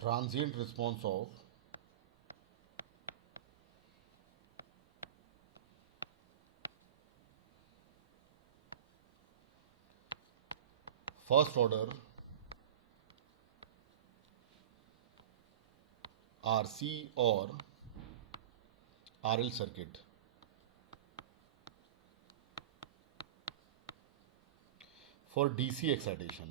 transient response of first order RC or RL circuit for DC excitation.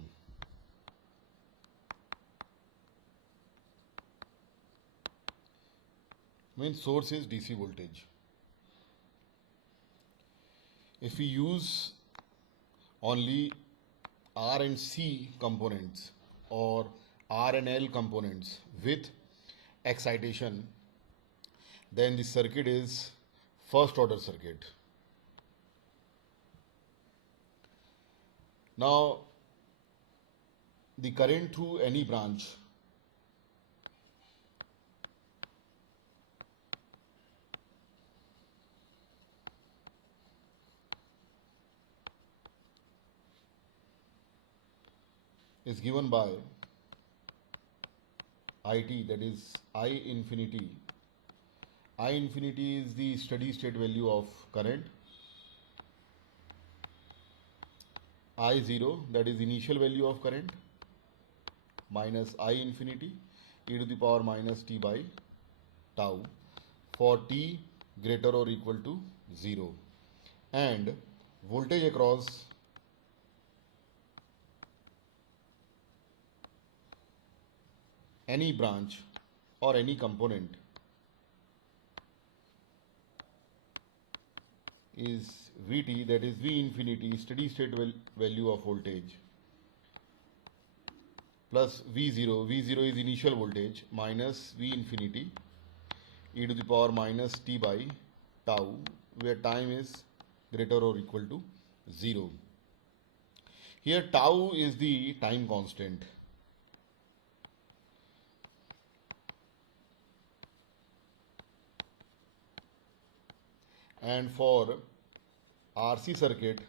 Means source is DC voltage. If we use only R and C components or R and L components with excitation, then the circuit is first order circuit. Now, the current through any branch is given by IT, that is I infinity. I infinity is the steady state value of current. I0, that is initial value of current, minus I infinity e to the power minus t by tau for t greater or equal to 0, and voltage across any branch or any component is Vt, that is V infinity, steady state value of voltage, plus V0, V0 is initial voltage, minus V infinity e to the power minus t by tau, where time is greater or equal to 0. Here tau is the time constant. And for RC circuit,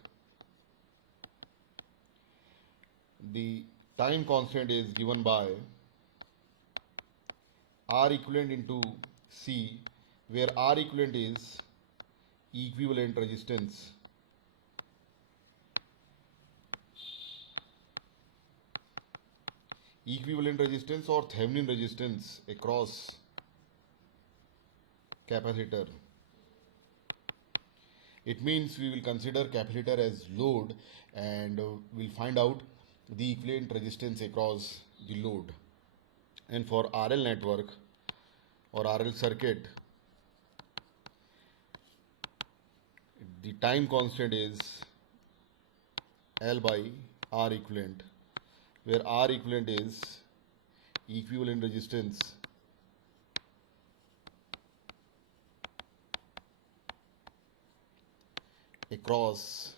the time constant is given by R equivalent into C, where R equivalent is equivalent resistance or Thevenin resistance across capacitor. It means we will consider capacitor as load and we'll find out the equivalent resistance across the load. And for RL network or RL circuit, the time constant is L by R equivalent, where R equivalent is equivalent resistance across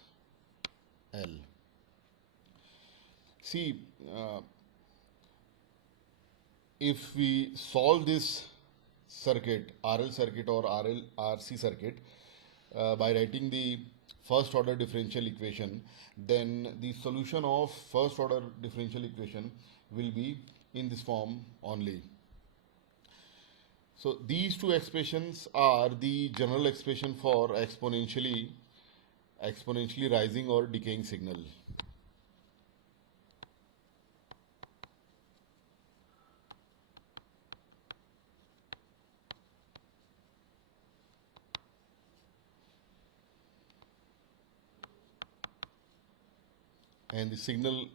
L. See, if we solve this circuit, RL circuit or RC circuit, by writing the first order differential equation, then the solution of first order differential equation will be in this form only. So these two expressions are the general expression for exponentially rising or decaying signal. And the signal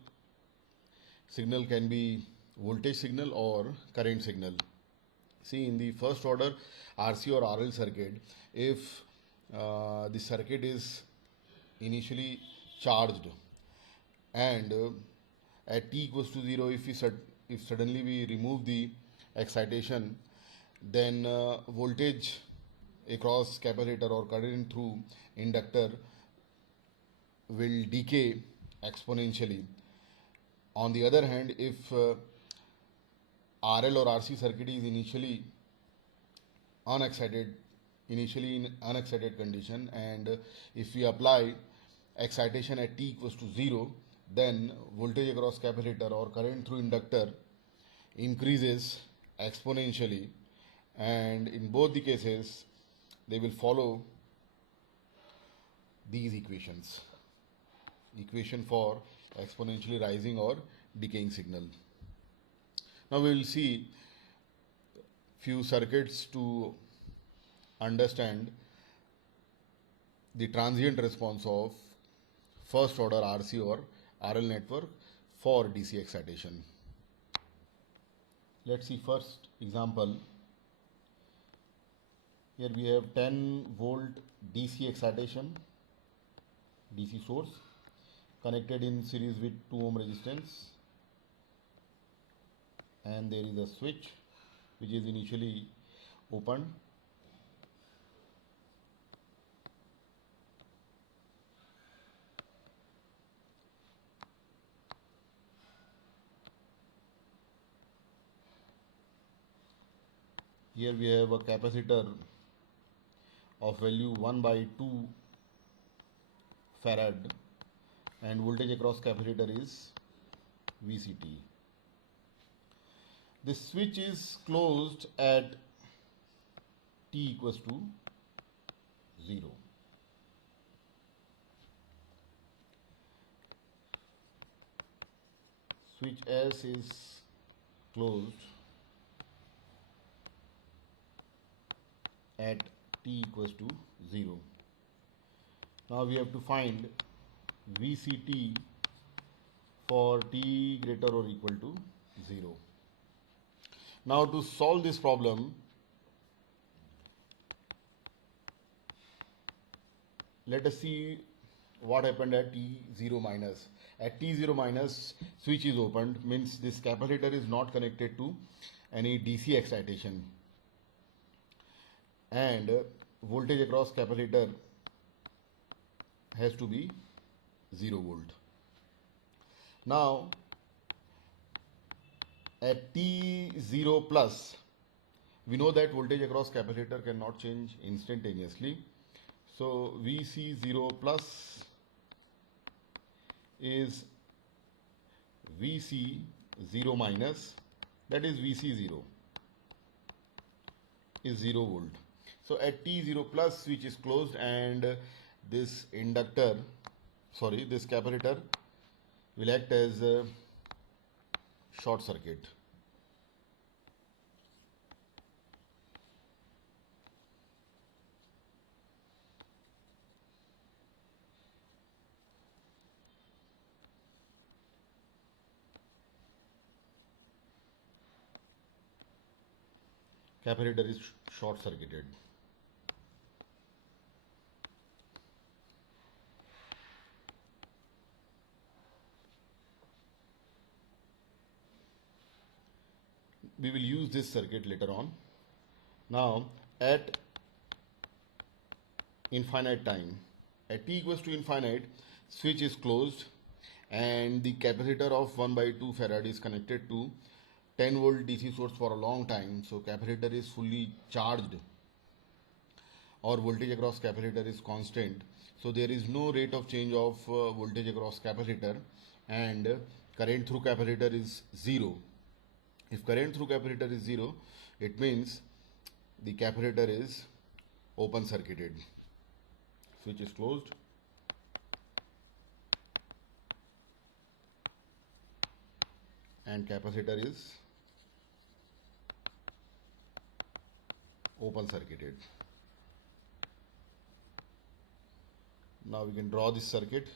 can be voltage signal or current signal. See, in the first order RC or RL circuit, if the circuit is initially charged and at t equals to 0, if suddenly we remove the excitation, then voltage across capacitor or current through inductor will decay exponentially. On the other hand, if RL or RC circuit is initially in unexcited condition, and if we apply excitation at t equals to 0, then voltage across capacitor or current through inductor increases exponentially, and in both the cases they will follow these equation for exponentially rising or decaying signal. Now we will see few circuits to understand the transient response of first order RC or RL network for DC excitation. Let's see first example. Here we have 10 volt DC excitation, DC source connected in series with 2 ohm resistance, and there is a switch which is initially opened. Here we have a capacitor of value 1/2 farad, and voltage across capacitor is VCT. This switch is closed at t equals to 0. Switch S is closed at t equals to 0. Now we have to find VCT for t greater or equal to 0. Now to solve this problem, let us see what happened at t0 minus. At t0 minus, switch is opened, means this capacitor is not connected to any DC excitation, and voltage across capacitor has to be 0 volt. Now at t0 plus, we know that voltage across capacitor cannot change instantaneously, so VC0 plus is VC0 minus, that is VC0 is 0 volt. So at t0 plus, switch is closed, and this capacitor will act as a short circuit. Capacitor is short circuited. We will use this circuit later on. Now at infinite time, at t equals to infinite, switch is closed and the capacitor of 1/2 farad is connected to 10 volt DC source for a long time, so capacitor is fully charged, or voltage across capacitor is constant, so there is no rate of change of voltage across capacitor, and current through capacitor is 0. If current through capacitor is 0, it means the capacitor is open circuited. Switch is closed. And capacitor is open circuited. Now we can draw this circuit.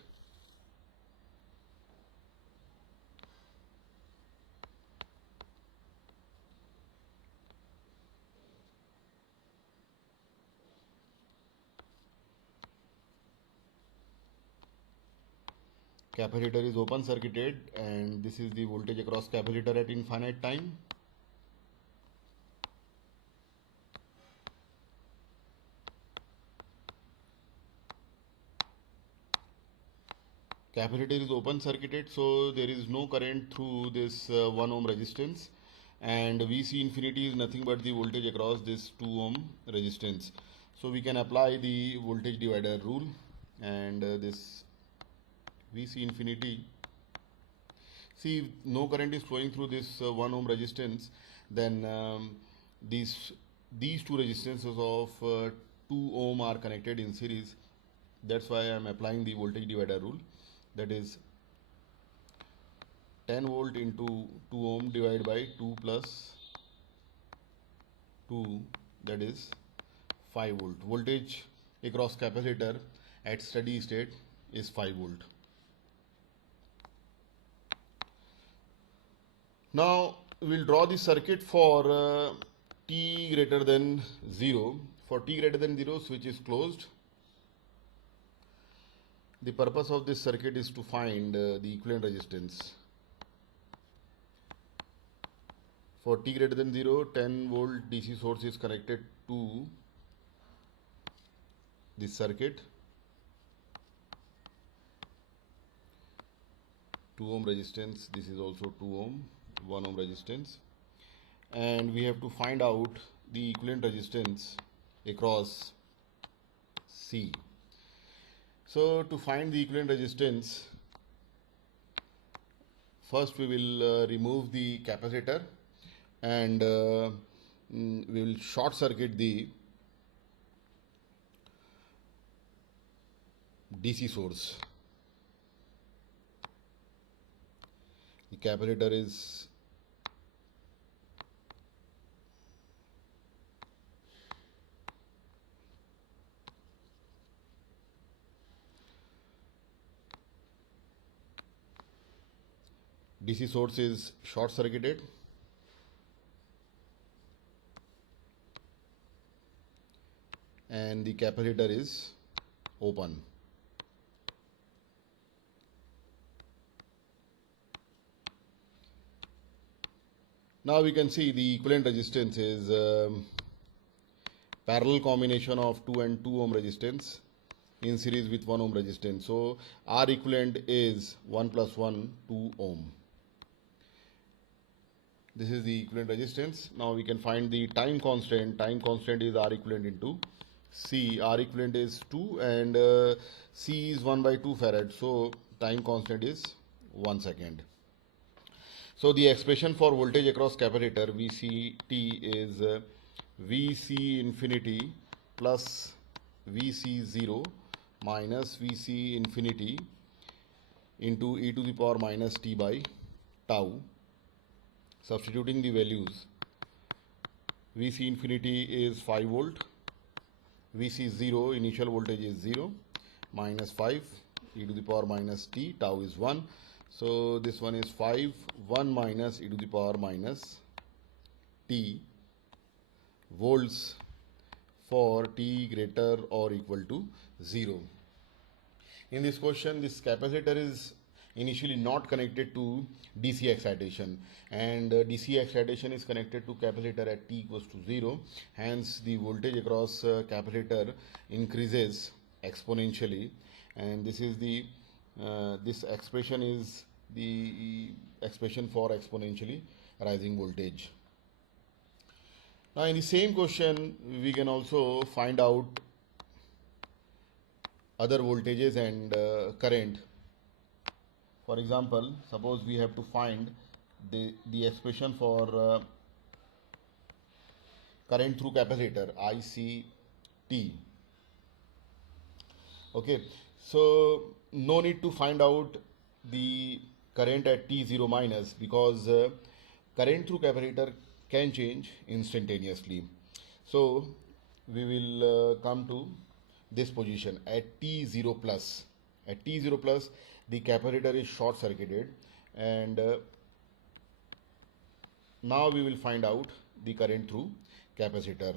Capacitor is open circuited, and this is the voltage across capacitor at infinite time. Capacitor is open circuited, so there is no current through this 1 ohm resistance, and VC infinity is nothing but the voltage across this 2 ohm resistance. So we can apply the voltage divider rule, and this VC infinity See, if no current is flowing through this 1 ohm resistance, then these these two resistances of 2 ohm are connected in series. That's why I am applying the voltage divider rule. That is 10 volt into 2 ohm divided by 2 plus 2, that is 5 volt. Voltage across capacitor at steady state is 5 volt. Now we'll draw the circuit for t greater than 0. For t greater than 0, switch is closed. The purpose of this circuit is to find the equivalent resistance. For t greater than 0, 10 volt DC source is connected to this circuit. 2 ohm resistance, this is also 2 ohm, 1 ohm resistance, and we have to find out the equivalent resistance across C. So to find the equivalent resistance, first we will remove the capacitor and we will short circuit the DC source. The capacitor is DC source is short circuited and the capacitor is open. Now we can see the equivalent resistance is parallel combination of 2 and 2 ohm resistance in series with 1 ohm resistance. So R equivalent is 1 plus 1, 2 ohm. This is the equivalent resistance. Now we can find the time constant. Time constant is R equivalent into C. R equivalent is 2 and C is 1 by 2 farad. So time constant is 1 second. So the expression for voltage across capacitor VCT is VC infinity plus VC0 minus VC infinity into e to the power minus t by tau. Substituting the values, VC infinity is 5 volt, VC0 initial voltage is 0, minus 5 e to the power minus t, tau is 1. So this one is 5, 1 minus e to the power minus t volts for t greater or equal to 0. In this question, this capacitor is initially not connected to DC excitation, and DC excitation is connected to capacitor at t equals to 0. Hence the voltage across capacitor increases exponentially, and this is the this expression is the expression for exponentially rising voltage. Now in the same question we can also find out other voltages and current. For example, suppose we have to find the expression for current through capacitor ICT. Okay, so no need to find out the current at t0 minus, because current through capacitor can change instantaneously. So we will come to this position at t0 plus. At t0 plus, the capacitor is short circuited, and now we will find out the current through capacitor.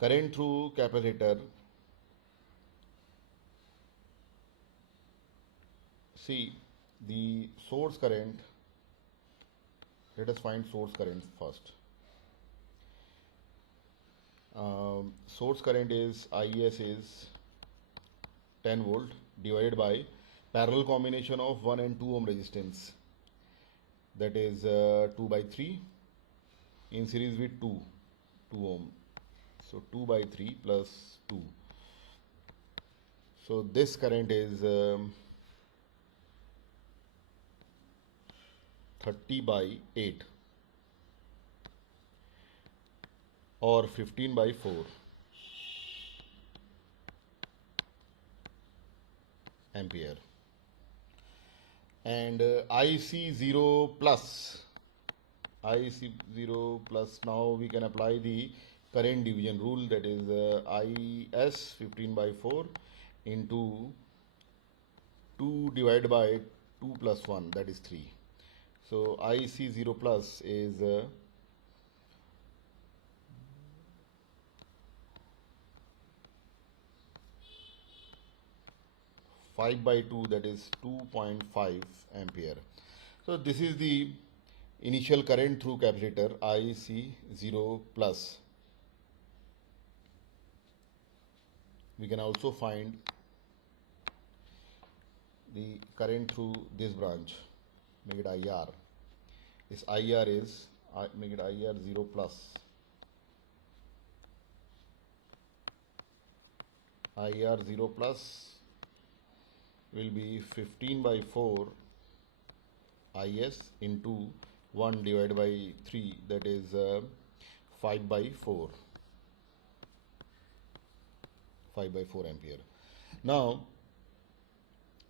Current through capacitor, see the source current. Let us find source current first. Source current is IS is 10 volt divided by parallel combination of 1 and 2 ohm resistance, that is 2 by 3 in series with 2 ohm. So 2 by 3 plus 2. So this current is 30 by 8 or 15 by 4 ampere. And IC0 plus, now we can apply the current division rule, that is IS 15 by 4 into 2 divided by 2 plus 1, that is 3. So IC0 plus is 5 by 2, that is 2.5 ampere. So this is the initial current through capacitor IC0 plus. We can also find the current through this branch, make it IR. This IR is, make it IR0 plus. IR0 plus will be 15 by 4 IS into 1 divided by 3, that is 5 by 4 ampere. Now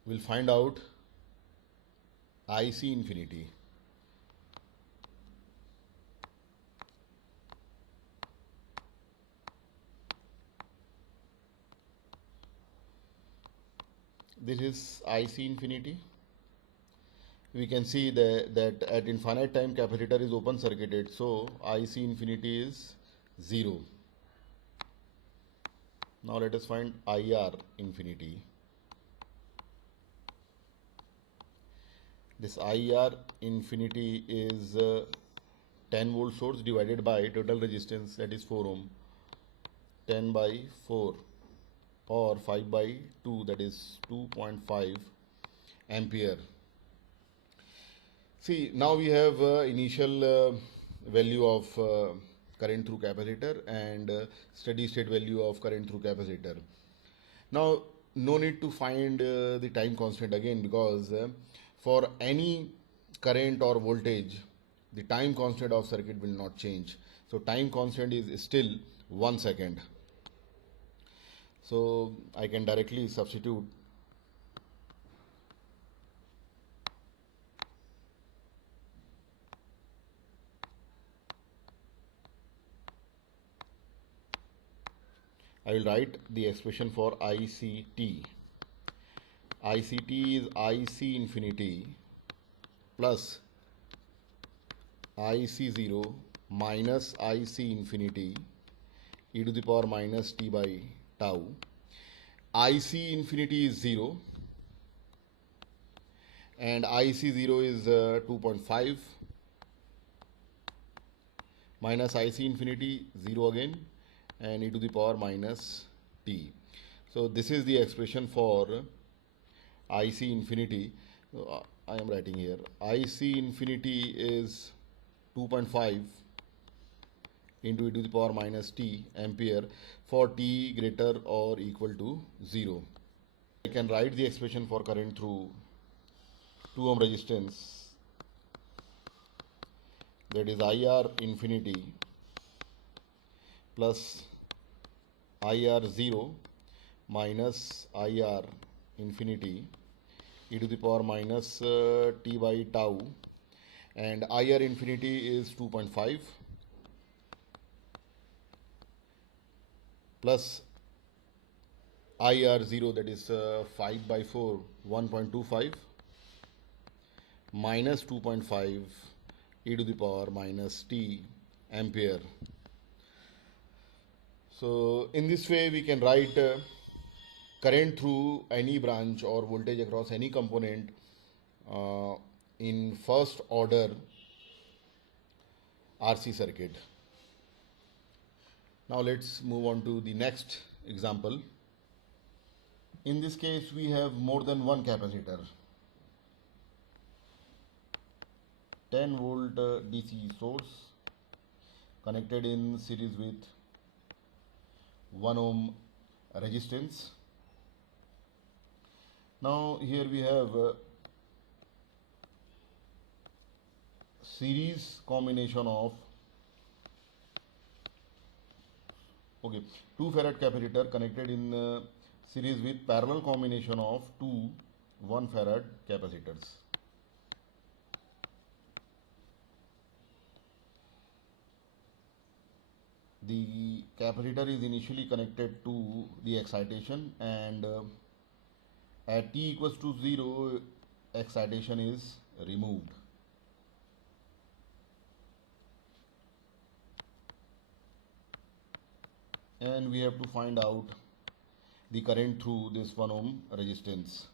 we'll find out IC infinity. This is IC infinity. We can see that at infinite time capacitor is open circuited, so IC infinity is 0. Now let us find IR infinity. This IR infinity is 10 volt source divided by total resistance, that is 4 ohm, 10 by 4 or 5 by 2, that is 2.5 ampere. See, now we have initial value of current through capacitor and steady state value of current through capacitor. Now no need to find the time constant again, because for any current or voltage the time constant of circuit will not change. So time constant is still 1 second. So I can directly substitute I will write the expression for ICT. ICT is IC infinity plus IC0 minus IC infinity e to the power minus t by tau. IC infinity is 0 and IC0 is 2.5 minus IC infinity 0 again and e to the power minus t. So this is the expression for IC infinity. I am writing here IC infinity is 2.5 into e to the power minus t ampere for t greater or equal to 0. I can write the expression for current through 2 ohm resistance, that is IR infinity plus IR0 minus IR infinity e to the power minus t by tau, and IR infinity is 2.5 plus IR0, that is 5 by 4 1.25 minus 2.5 e to the power minus t ampere. So in this way we can write current through any branch or voltage across any component in first order RC circuit. Now let's move on to the next example. In this case we have more than one capacitor, 10 volt DC source connected in series with 1 ohm resistance. Now here we have series combination of 2 farad capacitor connected in series with parallel combination of two 1 farad capacitors. The capacitor is initially connected to the excitation, and at t equals to 0 excitation is removed. And we have to find out the current through this 1 ohm resistance.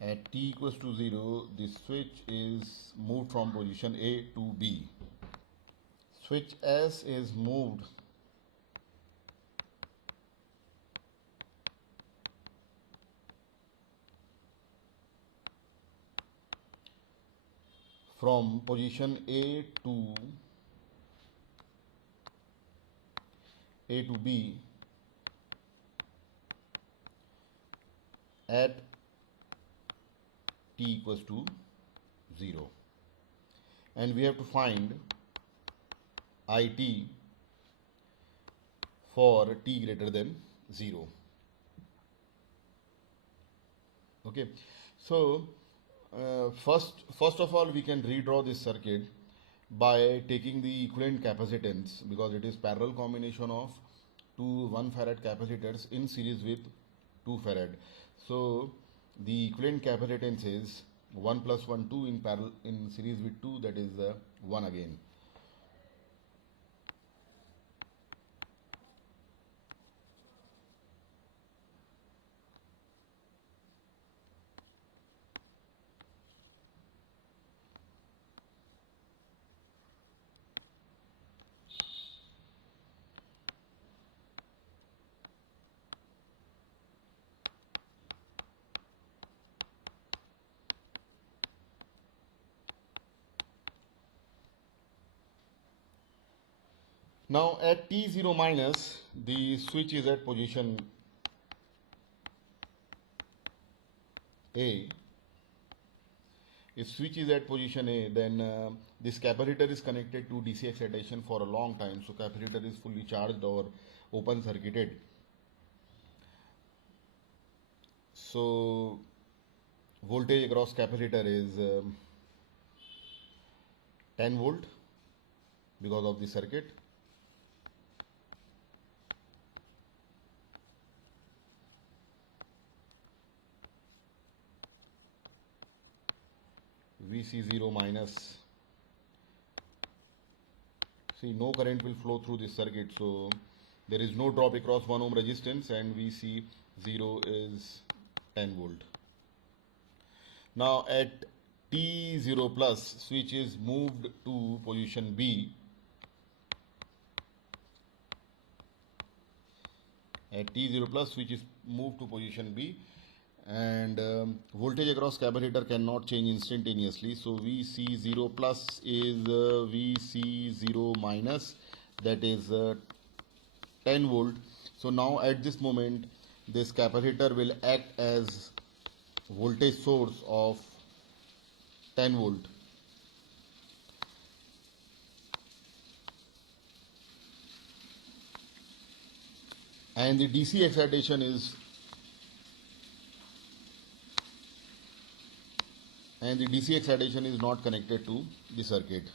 At t equals to 0, the switch is moved from position A to B. Switch S is moved from position A to B at t equals to 0, and we have to find IT for t greater than 0. Okay, so first of all, we can redraw this circuit by taking the equivalent capacitance, because it is parallel combination of two 1 farad capacitors in series with 2 farad. So the equivalent capacitance is 1 plus 1 2 in parallel in series with 2, that is 1 again. Now at t0 minus, the switch is at position A. If switch is at position A, then this capacitor is connected to DC excitation for a long time, so capacitor is fully charged or open circuited. So voltage across capacitor is 10 volt because of the circuit. VC0 minus, see, no current will flow through this circuit, so there is no drop across 1 ohm resistance, and VC0 is 10 volt. Now at T0 plus, switch is moved to position B. At T0 plus, switch is moved to position B, and voltage across capacitor cannot change instantaneously, so VC0 plus is VC0 minus, that is 10 volt. So now at this moment, this capacitor will act as voltage source of 10 volt. And the DC excitation is not connected to the circuit.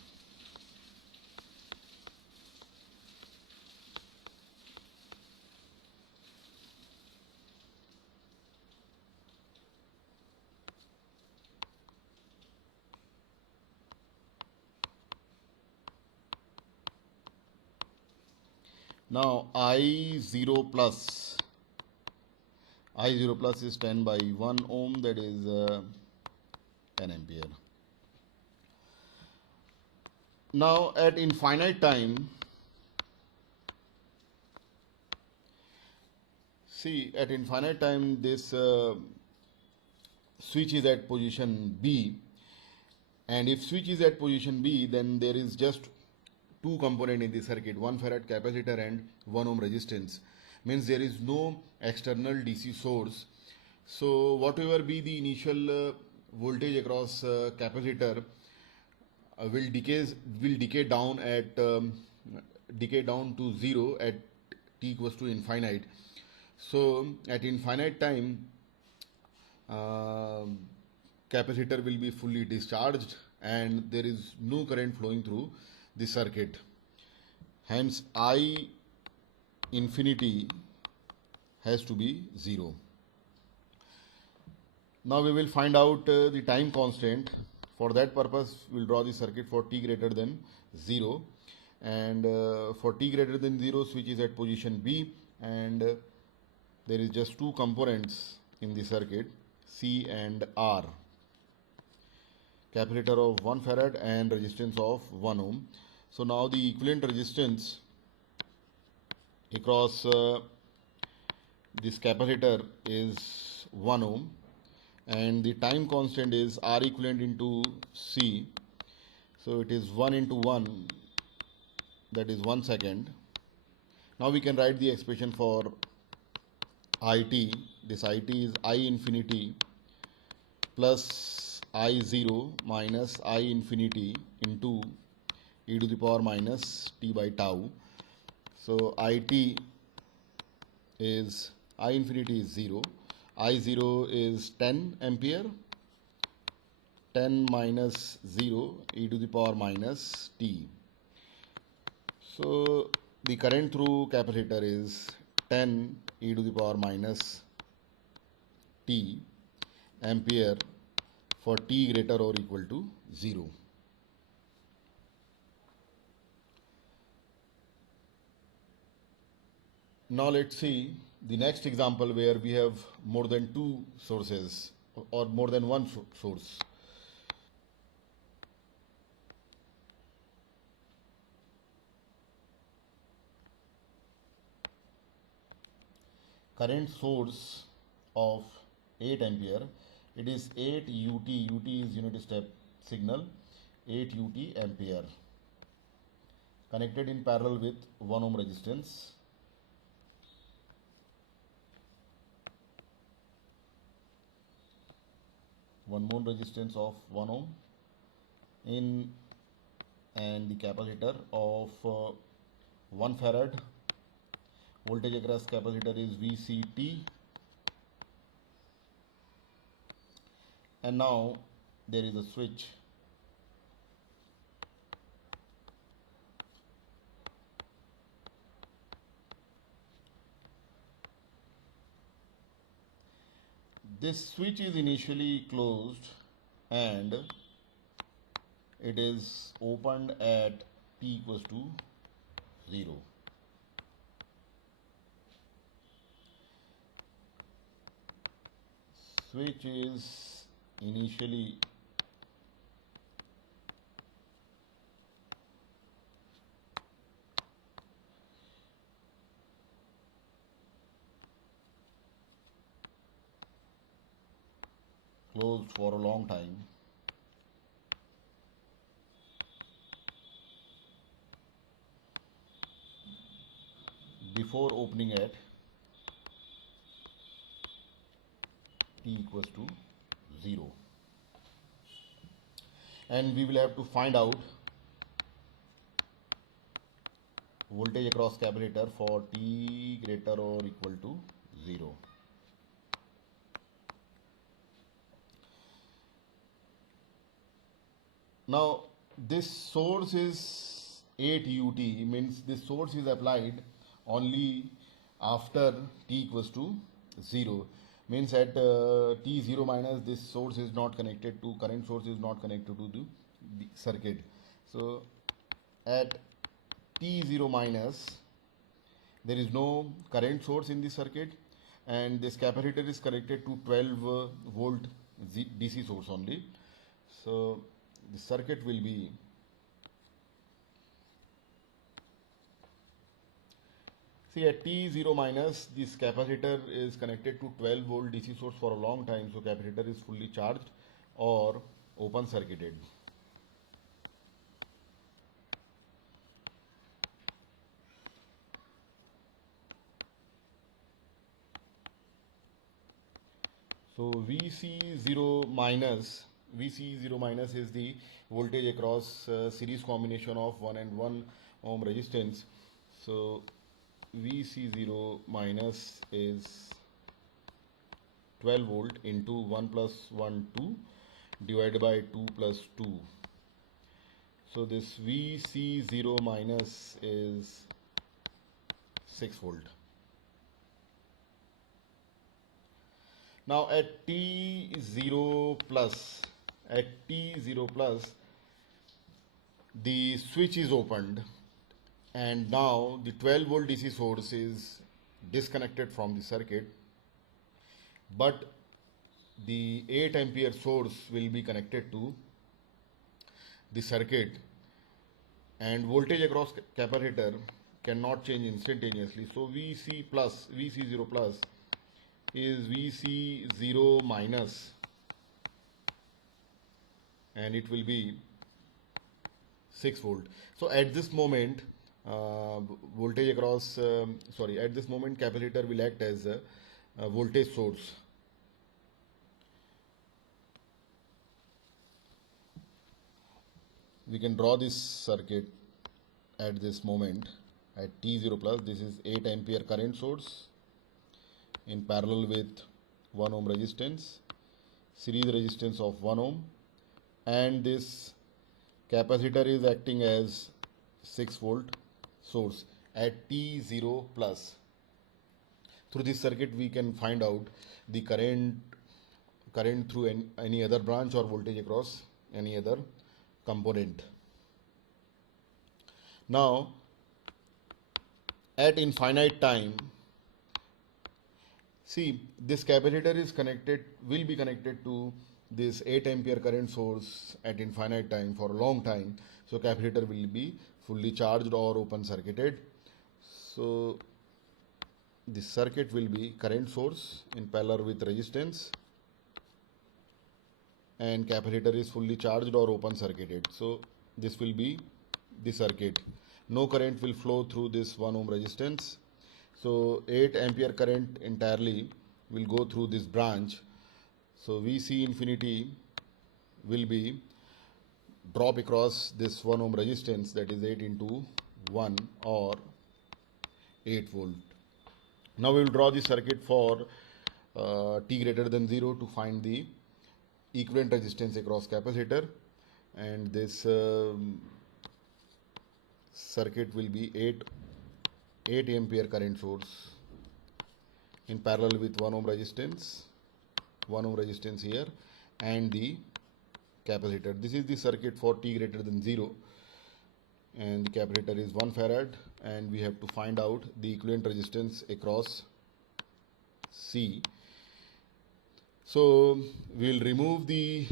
Now I0 plus is 10 by 1 ohm, that is 10 ampere. Now at infinite time, this switch is at position B, and if switch is at position B, then there is just two components in the circuit, 1 farad capacitor and 1 ohm resistance. means there is no external DC source. So whatever be the initial voltage across capacitor will decay down at decay down to zero at t equals to infinite. So at infinite time, um capacitor will be fully discharged and there is no current flowing through the circuit. Hence, I infinity has to be 0. Now we will find out the time constant. For that purpose, we'll draw the circuit for t greater than 0. And for t greater than 0, switch is at position B, and there is just two components in the circuit, C and R. Capacitor of 1 farad and resistance of 1 ohm. So now the equivalent resistance across this capacitor is 1 ohm, and the time constant is R equivalent into C. So it is 1 into 1, that is 1 second. Now we can write the expression for IT. This IT is I infinity plus I0 minus I infinity into e to the power minus t by tau. So IT is I infinity is 0. I0 is 10 ampere. 10 minus 0 e to the power minus t. So the current through capacitor is 10 e to the power minus t ampere for t greater or equal to 0. Now let's see the next example where we have more than two sources or more than one source. Current source of 8 ampere, it is 8 ut, ut is unit step signal, 8 ut ampere, connected in parallel with 1 ohm resistance. One more resistance of 1 ohm in, and the capacitor of 1 farad. Voltage across capacitor is VCT, and now there is a switch. This switch is initially closed and it is opened at t equals to 0. Switch is initially closed for a long time. Before opening at t equals to 0, and we will have to find out voltage across capacitor for t greater or equal to 0. Now this source is 8 ut, means this source is applied only after t equals to 0, means at t0 minus this source is not connected to, current source is not connected to the circuit. So at t0 minus there is no current source in the circuit, and this capacitor is connected to 12 volt DC source only. So the circuit will be, see, at t0 minus this capacitor is connected to 12 volt DC source for a long time, so capacitor is fully charged or open circuited. So VC0 minus is the voltage across series combination of 1 and 1 ohm resistance. So VC0 minus is 12 volt into 1 plus 1 2 divided by 2 plus 2. So this VC0 minus is 6 volt. Now at T0 plus, the switch is opened, and now the 12 volt DC source is disconnected from the circuit, but the 8 ampere source will be connected to the circuit, and voltage across capacitor cannot change instantaneously. So VC0 plus is VC0 minus, and it will be 6 volt. So at this moment voltage across at this moment capacitor will act as a voltage source. We can draw this circuit at this moment at T0 plus. This is 8 ampere current source in parallel with 1 ohm resistance, series resistance of 1 ohm, and this capacitor is acting as 6 volt source at T0 plus. Through this circuit we can find out the current through any other branch or voltage across any other component. Now at infinite time, see, this capacitor will be connected to this 8 ampere current source at infinite time for a long time. So capacitor will be fully charged or open circuited. So this circuit will be current source in parallel with resistance, and capacitor is fully charged or open circuited. So this will be the circuit. No current will flow through this 1 ohm resistance. So 8 ampere current entirely will go through this branch. So VC infinity will be drop across this 1 ohm resistance, that is 8 into 1 or 8 volt. Now we will draw the circuit for t greater than 0 to find the equivalent resistance across capacitor, and this circuit will be 8 ampere current source in parallel with 1 ohm resistance here, and the capacitor. This is the circuit for t greater than 0, and the capacitor is 1 farad, and we have to find out the equivalent resistance across C. So we will remove the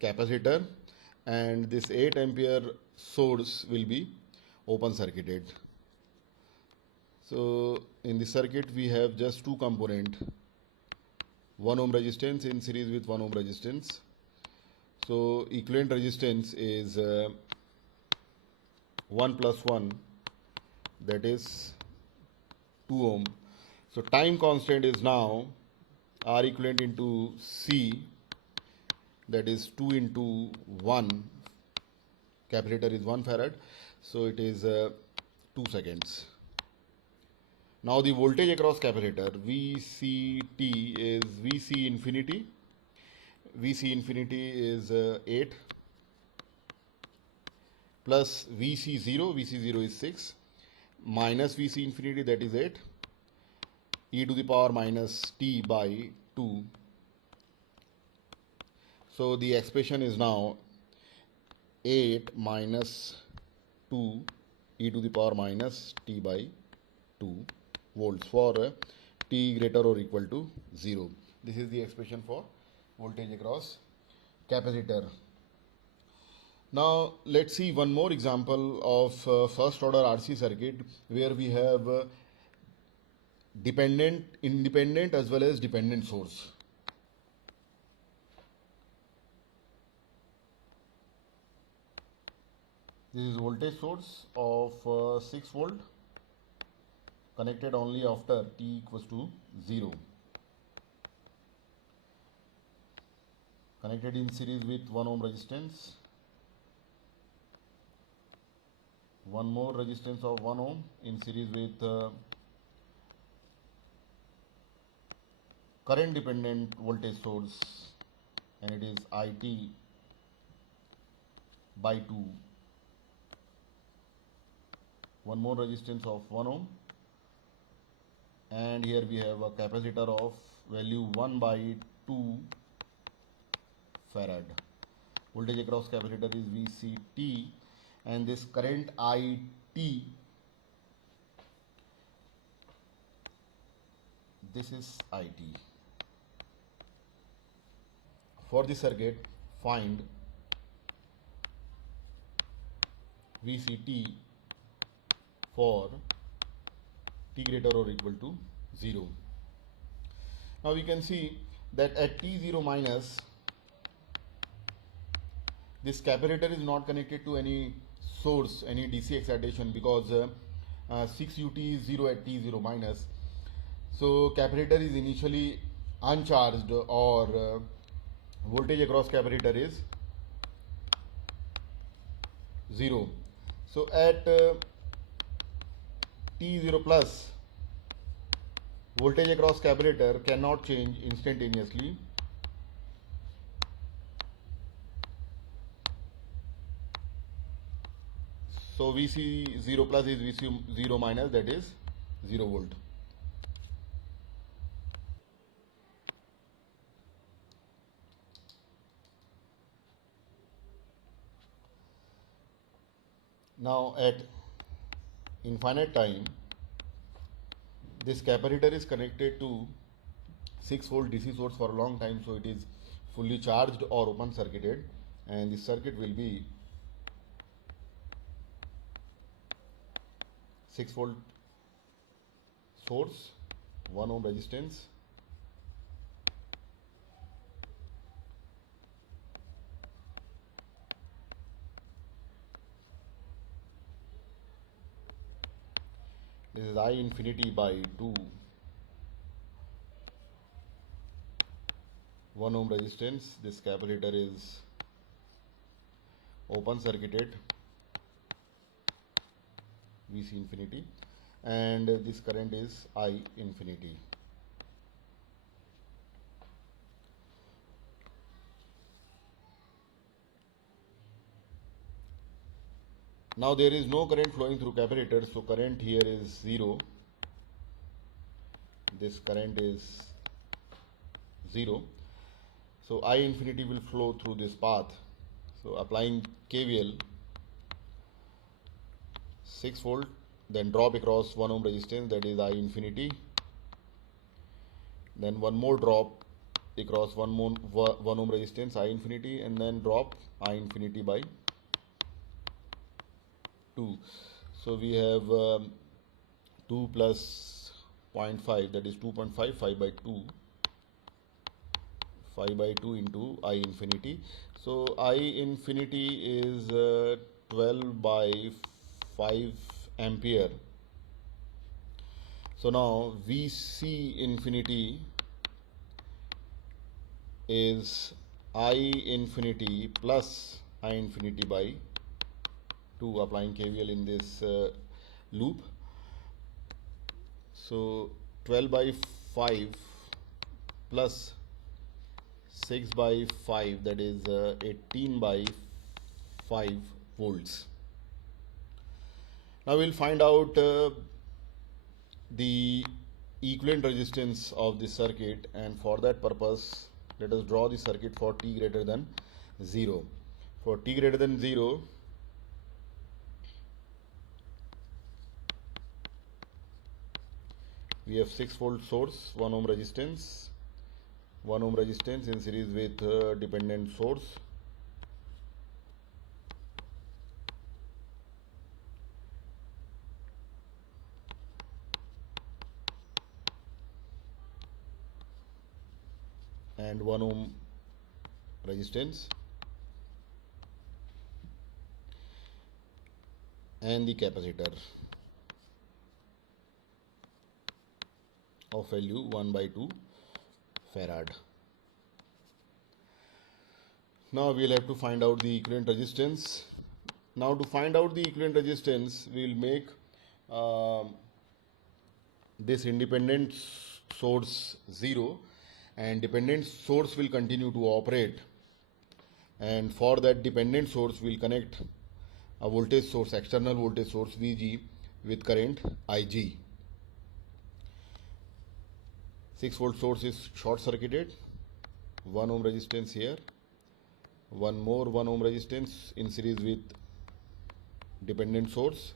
capacitor, and this 8 ampere source will be open circuited. So in the circuit we have just two components, 1 ohm resistance in series with 1 ohm resistance. So equivalent resistance is 1 plus 1, that is 2 ohm. So time constant is now R equivalent into C, that is 2 into 1. Capacitor is 1 farad, so it is 2 seconds. Now the voltage across capacitor VCT is VC infinity. VC infinity is 8 plus VC0. VC0 is 6 minus VC infinity, that is 8, e to the power minus t by 2. So the expression is now 8 minus 2 e to the power minus t by 2 volts for t greater or equal to 0. This is the expression for voltage across capacitor. Now let's see one more example of first order RC circuit where we have independent as well as dependent source. This is voltage source of 6 volt connected only after t equals to 0. connected in series with 1 ohm resistance, one more resistance of 1 ohm in series with current dependent voltage source, and it is IT by 2. One more resistance of 1 ohm, and here we have a capacitor of value 1 by 2 farad. Voltage across capacitor is VCT, and this current IT, this is IT. For the circuit, find VCT for t greater or equal to 0. Now we can see that at t0 minus, this capacitor is not connected to any source, any DC excitation, because 6 ut is 0 at t0 minus. So capacitor is initially uncharged, or voltage across capacitor is 0. So at t0 plus, voltage across capacitor cannot change instantaneously. So VC 0 plus is VC 0 minus, that is 0 volt. Now at infinite time, this capacitor is connected to 6 volt DC source for a long time, so it is fully charged or open circuited, and the circuit will be 6 volt source, 1 ohm resistance, this is I infinity by 2, 1 ohm resistance, this capacitor is open circuited, VC infinity, and this current is I infinity. Now there is no current flowing through capacitor, so current here is 0. This current is 0. So I infinity will flow through this path. So applying KVL, 6 volt, then drop across 1 ohm resistance, that is I infinity. Then one more drop across 1 ohm resistance, I infinity, and then drop I infinity by 2. So we have 2 plus 0.5, that is 2.5, 5 by 2, 5 by 2 into I infinity. So I infinity is 12 by 5 ampere. So now VC infinity is I infinity plus I infinity by 2, applying KVL in this loop. So 12 by 5 plus 6 by 5, that is 18 by 5 volts. Now we'll find out the equivalent resistance of the circuit, and for that purpose let us draw the circuit for t greater than 0. For t greater than 0, we have 6 volt source, 1 ohm resistance, 1 ohm resistance in series with dependent source, and 1 ohm resistance, and the capacitor of value 1 by 2 farad. Now we'll have to find out the equivalent resistance. Now to find out the equivalent resistance, we'll make this independent source 0, and dependent source will continue to operate, and for that dependent source we'll connect a voltage source, external voltage source Vg, with current Ig. 6 volt source is short circuited, 1 ohm resistance here, one more 1 ohm resistance in series with dependent source,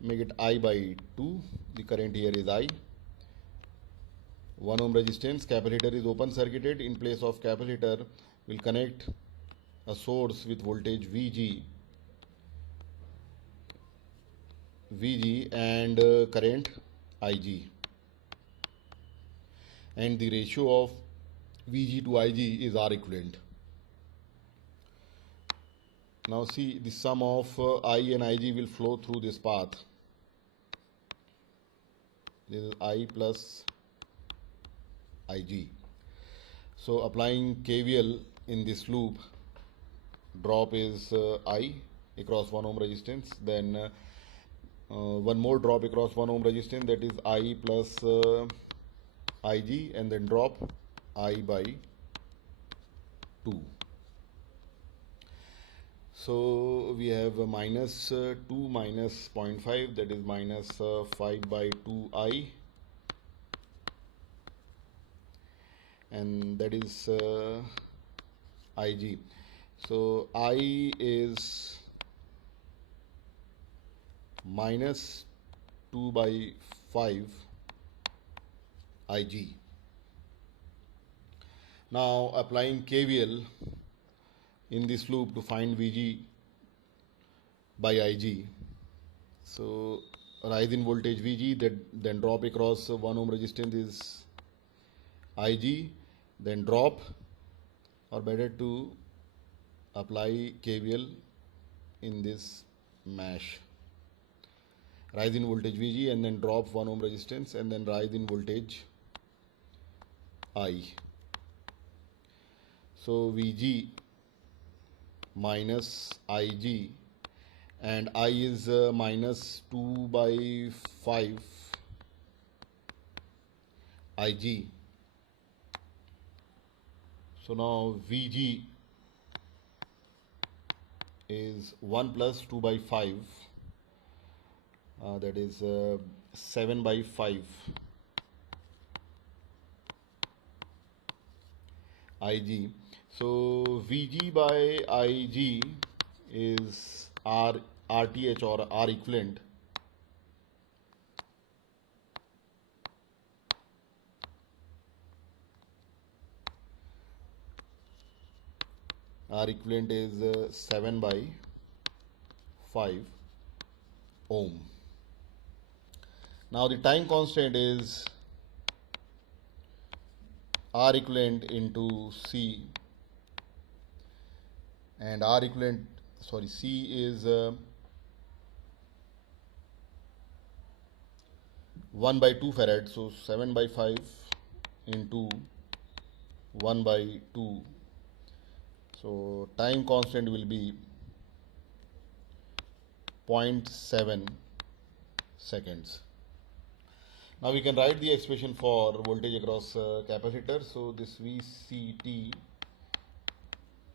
make it I by 2, the current here is I. 1 ohm resistance, capacitor is open circuited. In place of capacitor, we'll connect a source with voltage Vg and current Ig, and the ratio of Vg to Ig is R equivalent. Now see, the sum of I and Ig will flow through this path. This is I plus Ig. So applying KVL in this loop, drop is I across 1 ohm resistance, then one more drop across 1 ohm resistance, that is I plus Ig, and then drop I by 2. So we have minus 2 minus 0.5, that is minus 5 by 2I, and that is Ig. So I is minus 2 by 5 Ig. Now applying KVL in this loop to find Vg by Ig. So rise in voltage Vg, that then drop across 1 ohm resistance is Ig, then drop, or better to apply KVL in this mesh. Rise in voltage Vg and then drop 1 ohm resistance, and then rise in voltage I. So Vg minus Ig, and I is minus 2 by 5 Ig. So now Vg is 1 plus 2 by 5, that is 7 by 5 Ig. So Vg by Ig is RTH or R equivalent. R equivalent is 7 by 5 ohm. Now the time constant is R equivalent into C, and R equivalent, sorry, C is 1 by 2 farad, so 7 by 5 into 1 by 2. So time constant will be 0.7 seconds. Now we can write the expression for voltage across capacitor. So this VCT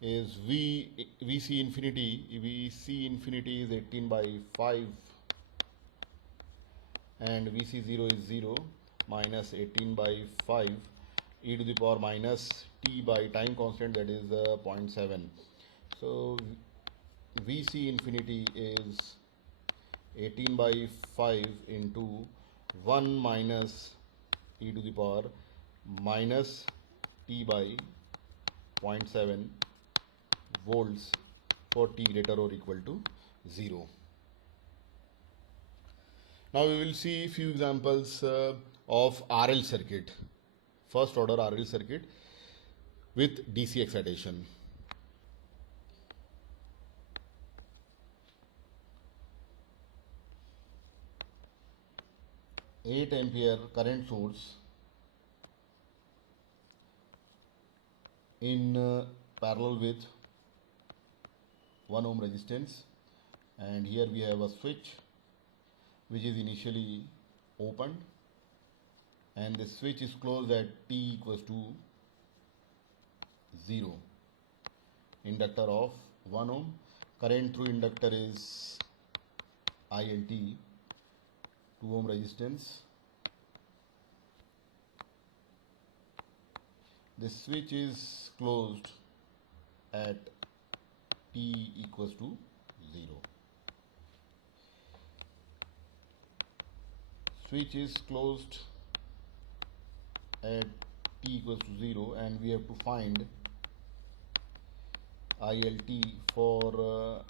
is VC infinity is 18 by 5, and VC0 is 0 minus 18 by 5 e to the power minus t by time constant, that is 0.7. So VC infinity is 18 by 5 into 1 minus e to the power minus t by 0.7 volts for t greater or equal to 0. Now we will see few examples of RL circuit, first order RL circuit with DC excitation. (8 ampere current source in parallel with 1 ohm resistance, and here we have a switch which is initially opened, and the switch is closed at t equals to 0. Inductor of 1 ohm, current through inductor is ILT, 2 ohm resistance. The switch is closed at t equals to 0. Switch is closed at t equals to 0, and we have to find ILT for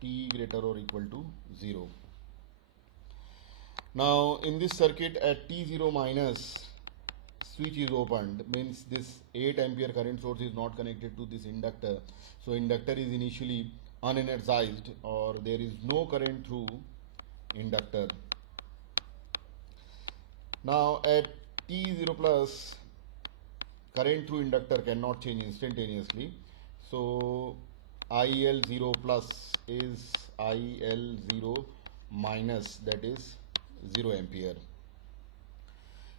t greater or equal to 0. Now in this circuit at t0 minus, switch is opened, means this 8 ampere current source is not connected to this inductor, so inductor is initially unenergized, or there is no current through inductor. Now at t0 plus, current through inductor cannot change instantaneously, so IL0 plus is IL0 minus, that is 0 ampere.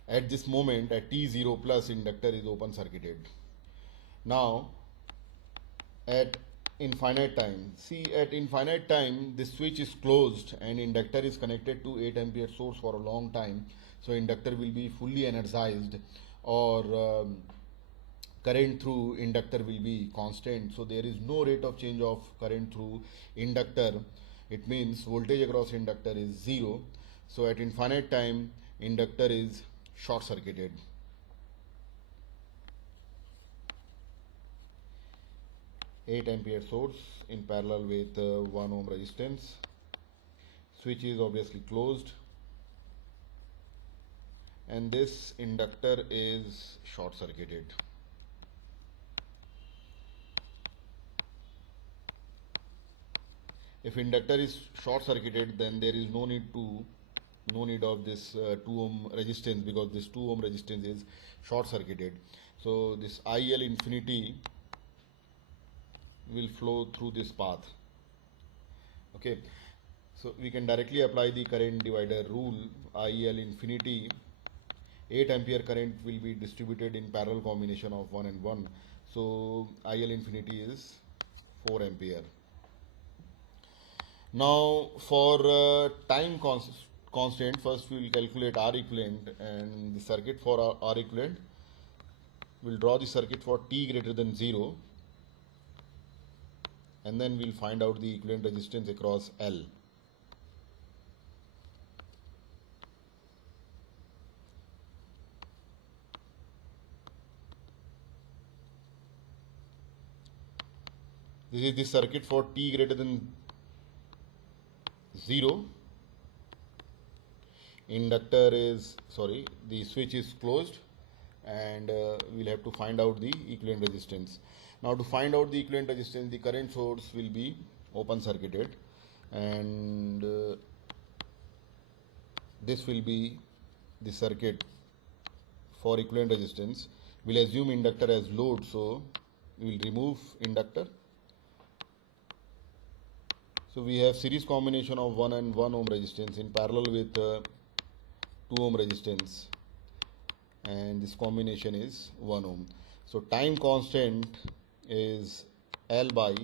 At this moment at t0 plus, inductor is open circuited. Now at infinite time, see, at infinite time this switch is closed and inductor is connected to 8 ampere source for a long time, so inductor will be fully energized, or current through inductor will be constant, so there is no rate of change of current through inductor. It means voltage across inductor is 0, so at infinite time inductor is short circuited. Eight ampere source in parallel with 1 ohm resistance. Switch is obviously closed, and this inductor is short circuited. If inductor is short circuited, then there is no need of this 2 ohm resistance, because this 2 ohm resistance is short circuited. So this IL infinity will flow through this path. Okay, so we can directly apply the current divider rule. IL infinity, 8 ampere current will be distributed in parallel combination of 1 and 1, so IL infinity is 4 ampere. Now for time constant, first we will calculate R equivalent, and the circuit for R equivalent, we will draw the circuit for t greater than 0, and then we will find out the equivalent resistance across L. This is the circuit for t greater than 0. The switch is closed, and we'll have to find out the equivalent resistance. Now to find out the equivalent resistance, the current source will be open circuited, and this will be the circuit for equivalent resistance. We'll assume inductor as load, so we will remove inductor. So we have series combination of 1 and 1 ohm resistance in parallel with 2 ohm resistance, and this combination is 1 ohm. So time constant is L by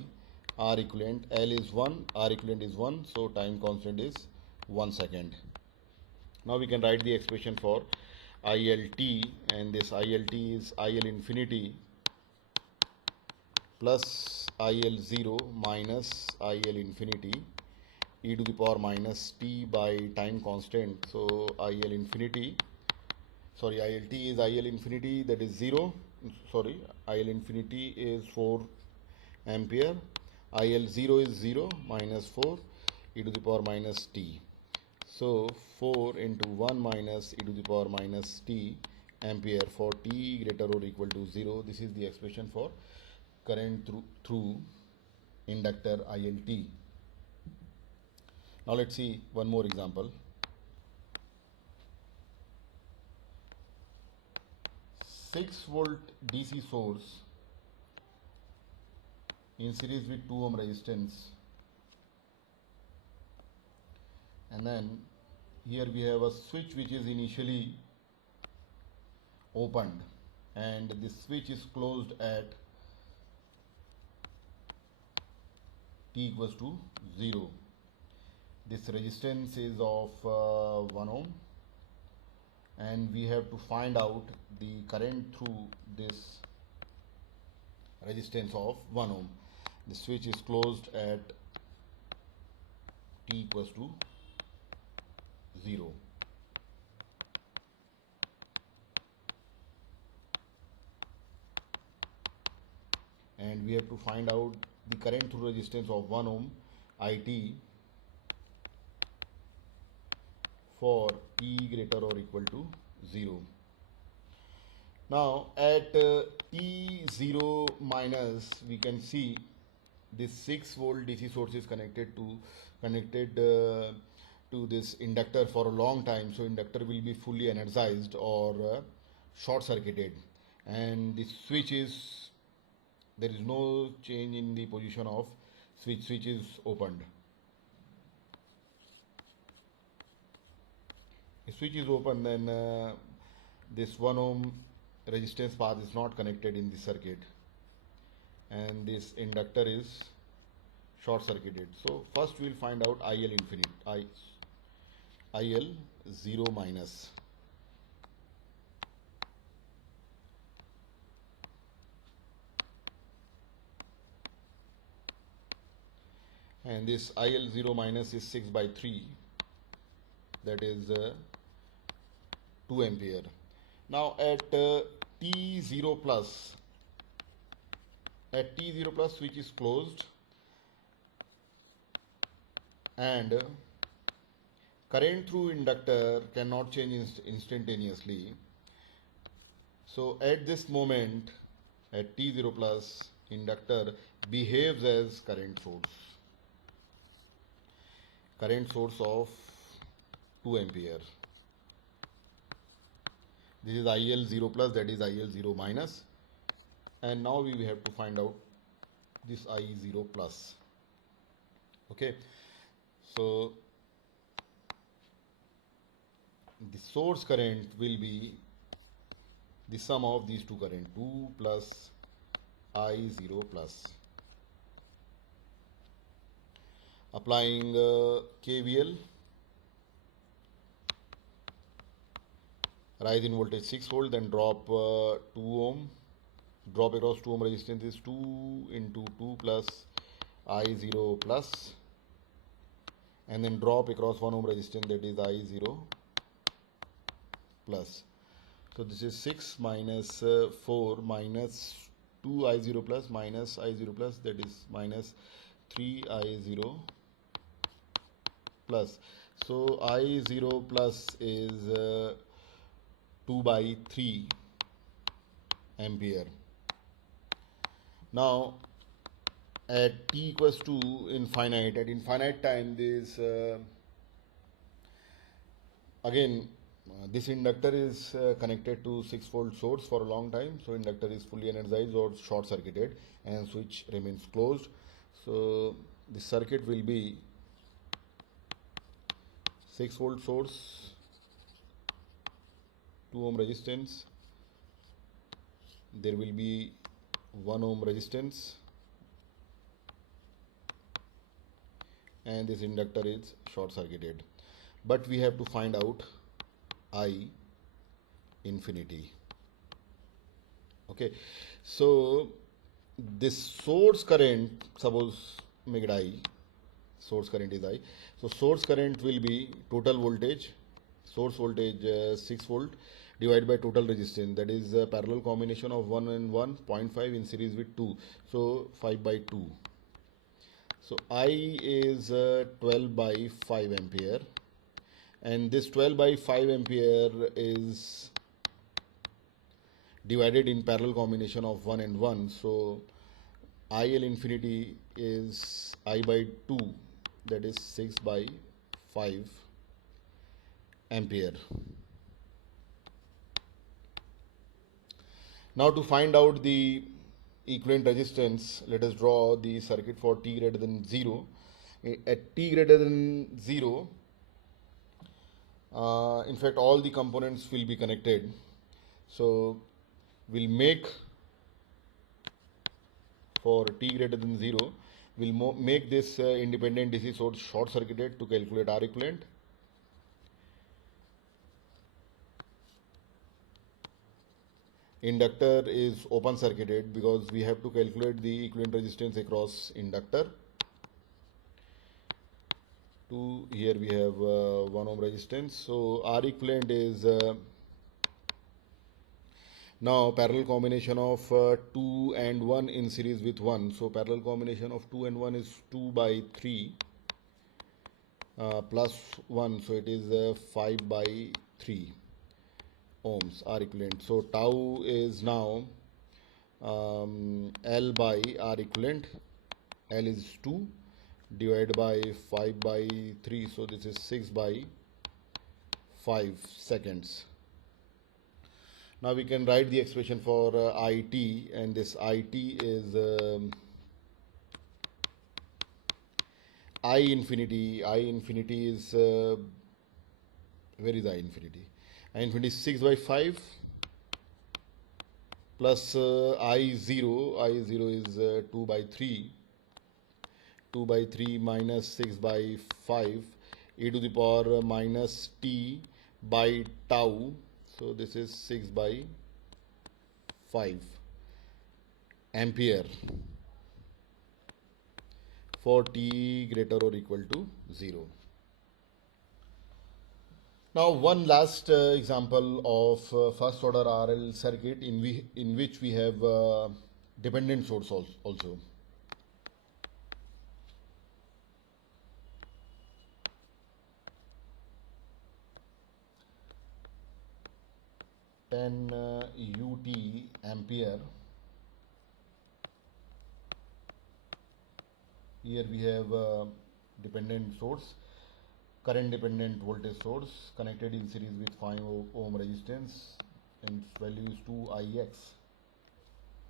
R equivalent. L is 1, R equivalent is 1, so time constant is 1 second. Now we can write the expression for ILT, and this ILT is IL infinity plus IL0 minus IL infinity e to the power minus t by time constant. So ILT is IL infinity, that is 0. IL infinity is 4 ampere. IL0 is 0 minus 4 e to the power minus t. So 4 into 1 minus e to the power minus t ampere for t greater or equal to 0. This is the expression for current through inductor ILT. Now let's see one more example. 6 volt DC source in series with 2 ohm resistance, and then here we have a switch which is initially opened, and this switch is closed at t equals to 0. This resistance is of 1 ohm, and we have to find out the current through this resistance of 1 ohm. The switch is closed at t equals to 0. And we have to find out the current through resistance of 1 ohm IT for t greater or equal to 0. Now at t0 minus, we can see this 6 volt DC source is connected to this inductor for a long time, so inductor will be fully energized or short circuited, and the switch is, there is no change in the position of switch is opened. If switch is open, then this 1 ohm resistance path is not connected in the circuit, and this inductor is short circuited. So first we will find out IL infinite, IL 0 minus. And this IL 0 minus is 6 by 3, that is 2 ampere. Now at T0 plus, switch is closed, and current through inductor cannot change instantaneously. So at this moment, at T0 plus, inductor behaves as current source of 2 ampere. This is IL 0 plus, that is IL 0 minus, and now we have to find out this I 0 plus. Okay, so the source current will be the sum of these two current, 2 plus I 0 plus. Applying KVL, rise in voltage 6 volt, then drop 2 ohm, drop across 2 ohm resistance is 2 into 2 plus I 0 plus, and then drop across 1 ohm resistance, that is I 0 plus. So this is 6 minus 4 minus 2 I 0 plus minus I 0 plus, that is minus 3 I 0 plus. So I 0 plus is 2 by 3 ampere. Now at t equals to infinite, at infinite time, this again this inductor is connected to 6 volt source for a long time, so inductor is fully energized or short circuited, and switch remains closed. So the circuit will be 6 volt source, 2 ohm resistance, there will be 1 ohm resistance, and this inductor is short circuited. But we have to find out I infinity. Okay, so this source current, suppose make it I, source current is I, so source current will be total voltage, source voltage 6 volt divided by total resistance, that is a parallel combination of 1 and 1, 0.5 in series with 2, so 5 by 2. So I is 12 by 5 ampere, and this 12 by 5 ampere is divided in parallel combination of 1 and 1, so IL infinity is I by 2, that is 6 by 5 ampere. Now to find out the equivalent resistance, let us draw the circuit for t greater than 0. At t greater than 0, in fact all the components will be connected. So we'll make, for t greater than 0, we'll make this independent DC source short circuited to calculate R equivalent. Inductor is open circuited because we have to calculate the equivalent resistance across inductor. Here we have 1 ohm resistance. So R equivalent is now parallel combination of 2 and 1 in series with 1. So parallel combination of 2 and 1 is 2 by 3 plus 1. So it is 5 by 3 ohms R equivalent. So tau is now L by R equivalent. L is 2 divided by 5 by 3. So this is 6 by 5 seconds. Now we can write the expression for IT, and this IT is I infinity. I infinity is where is I infinity? I infinity is 6 by 5 plus I0. I0 is 2 by 3. 2 by 3 minus 6 by 5 e to the power minus t by tau. So this is 6 by 5 ampere for t greater or equal to 0. Now one last example of first order RL circuit in which we have dependent source also. ut ampere. Here we have dependent source, current dependent voltage source connected in series with 5 ohm resistance, and its value is 2ix,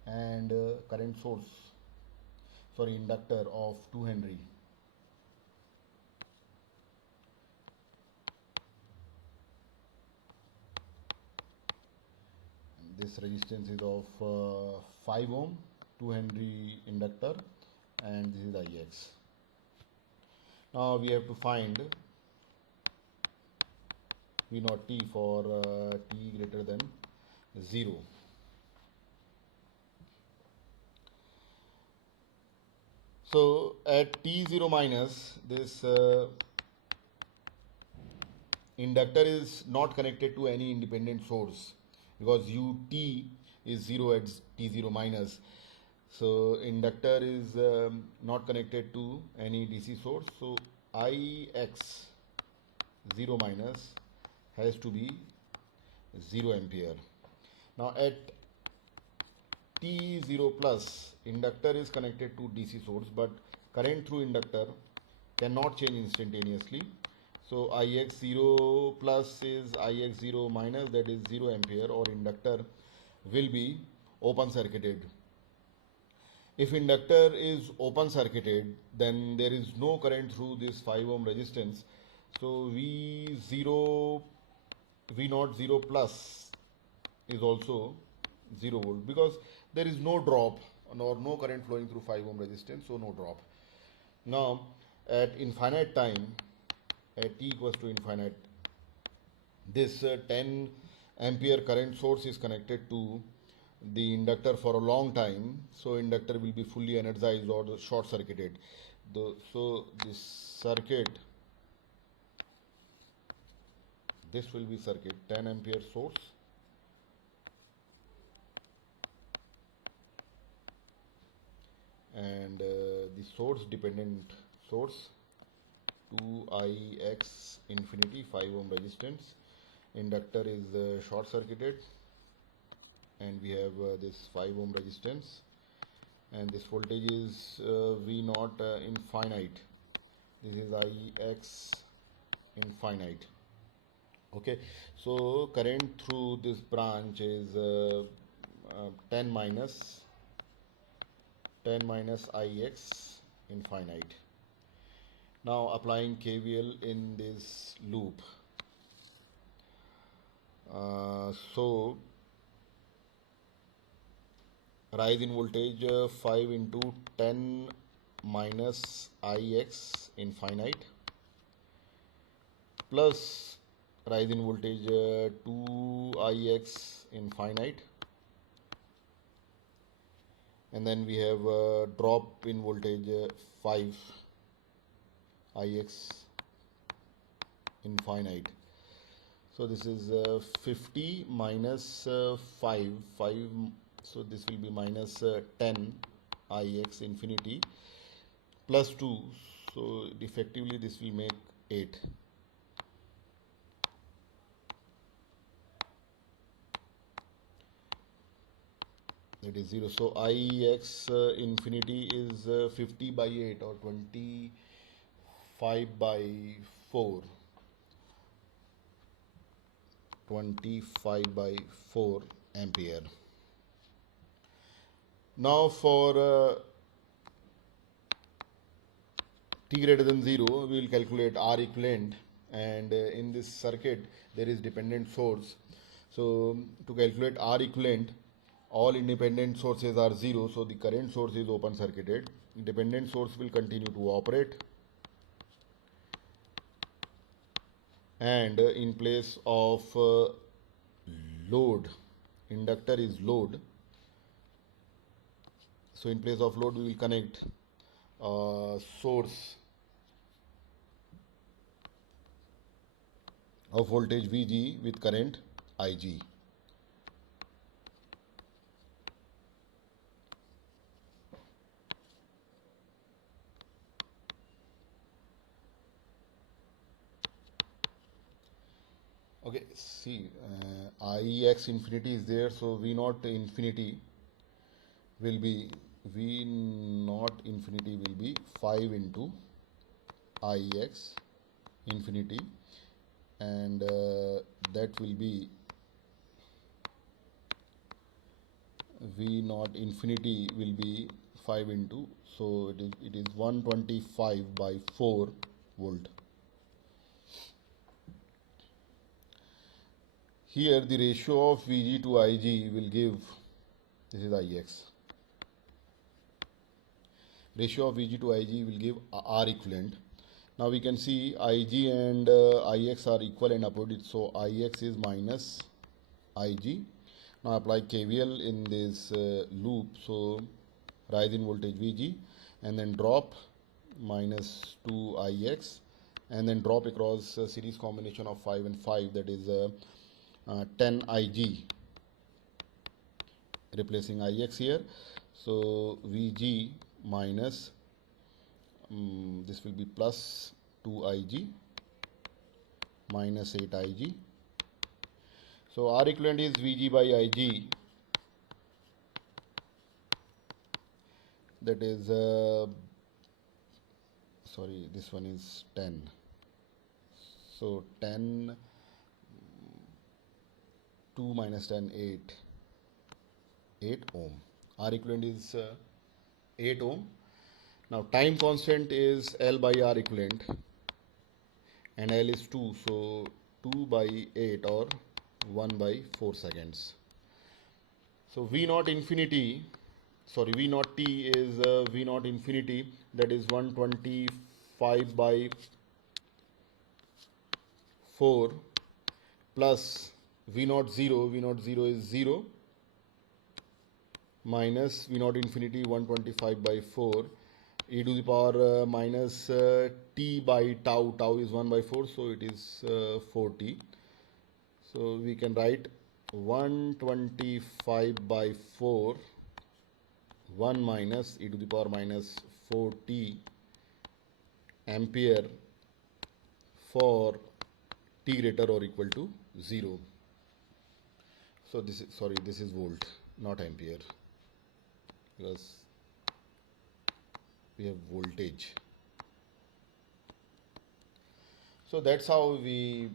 and current source, inductor of 2 Henry. This resistance is of 5 ohm, 2 Henry inductor, and this is Ix. Now we have to find V naught T for t greater than 0. So at t0 minus, this inductor is not connected to any independent source because ut is 0 at t0 minus. So inductor is not connected to any DC source. So Ix 0 minus has to be 0 ampere. Now at T0 plus, inductor is connected to DC source, but current through inductor cannot change instantaneously. So Ix0 plus is Ix0 minus, that is 0 ampere, or inductor will be open circuited. If inductor is open circuited, then there is no current through this 5 ohm resistance. So V0 plus is also 0 volt because there is no drop or no current flowing through 5 ohm resistance, so no drop. Now at infinite time, at t equals to infinite, this 10 ampere current source is connected to the inductor for a long time, so inductor will be fully energized or short circuited. So this circuit, this will be circuit 10 ampere source, and the source dependent source 2ix infinity 5 ohm resistance. Inductor is short circuited, and we have this 5 ohm resistance, and this voltage is V naught infinite. This is Ix infinite. Okay, so current through this branch is 10 minus 10 minus ix infinite. Now applying KVL in this loop. So rise in voltage 5 into 10 minus ix infinite plus rise in voltage 2ix infinite, and then we have a drop in voltage 5 ix infinite. So this is 50 minus 5, so this will be minus 10 ix infinity plus 2, so effectively this will make 8. That is 0. So ix infinity is 50 by 8 or 25 by 4. 25 by 4 ampere. Now for t greater than 0, we will calculate R equivalent, and in this circuit there is dependent source. So to calculate R equivalent, all independent sources are 0, so the current source is open circuited. Dependent source will continue to operate, and in place of load, inductor is load, so in place of load we will connect source of voltage Vg with current Ig. Okay, see, Ix infinity is there, so V naught infinity will be 5 into Ix infinity, and that will be V naught infinity will be 5 into, so it is 125 by 4 volt. Here the ratio of Vg to Ig will give, this is Ix, ratio of Vg to Ig will give R equivalent. Now we can see Ig and Ix are equal and opposite, so Ix is minus Ig. Now apply KVL in this loop, so rise in voltage Vg and then drop minus 2Ix, and then drop across a series combination of 5 and 5, that is 10 Ig, replacing Ix here. So Vg minus this will be plus 2 Ig minus 8 Ig. So R equivalent is Vg by Ig, that is sorry, this one is 10, so 10, 2 minus 10, 8 ohm. R equivalent is 8 ohm. Now time constant is L by R equivalent, and L is 2, so 2 by 8 or 1 by 4 seconds. So V naught infinity, sorry, V naught T is V naught infinity, that is 125 by 4 plus V naught 0 is 0 minus V naught infinity 125 by 4 e to the power minus t by tau. Tau is 1 by 4, so it is 4t. So we can write 125 by 4 1 minus e to the power minus 4t ampere for t greater or equal to 0. So this is, sorry, this is volt, not ampere, because we have voltage. So that's how we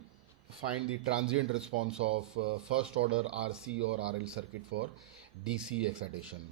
find the transient response of first order RC or RL circuit for DC excitation.